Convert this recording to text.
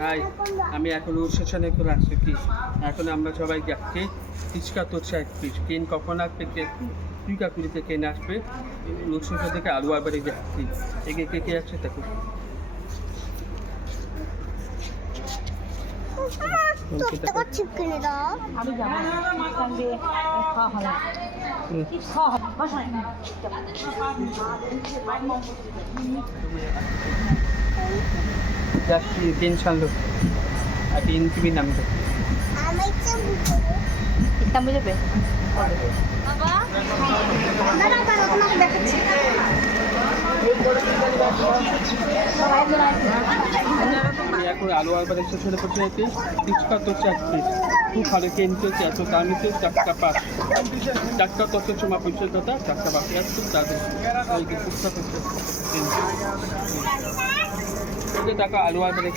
high, আমি এখন স্টেশনে করে আসছি কি এখন আমরা সবাই যাচ্ছি রিক্সা তোরছে এক পিস ট্রেন কখন আসবে কে তুই কাকুরি থেকে ট্রেন আসবে স্টেশন থেকে আলুয়ার বাড়ি যাচ্ছি এগে কে কে আছে দেখো আমি যাবো সঙ্গে খাওয়া হবে খাওয়া হবে বাসায় যাচ্ছি ট্রেন ছাড়লো আর ট্রেন তুমি নামবে ইস্তাম্বুল যাবে আমি এখন আলুয়ার বাড়ি স্টেশনে পৌঁছে যাচ্ছি রিক্সা তোরছে এক পিস খুব ভালো ট্রেন চলছে এত দাম নিচ্ছে 4:05 4:10 সময় পৌঁছে দাদা 4:05 একটু দাদা ওই যে রিক্সা করছে দেখো আলুয়ার বাড়ি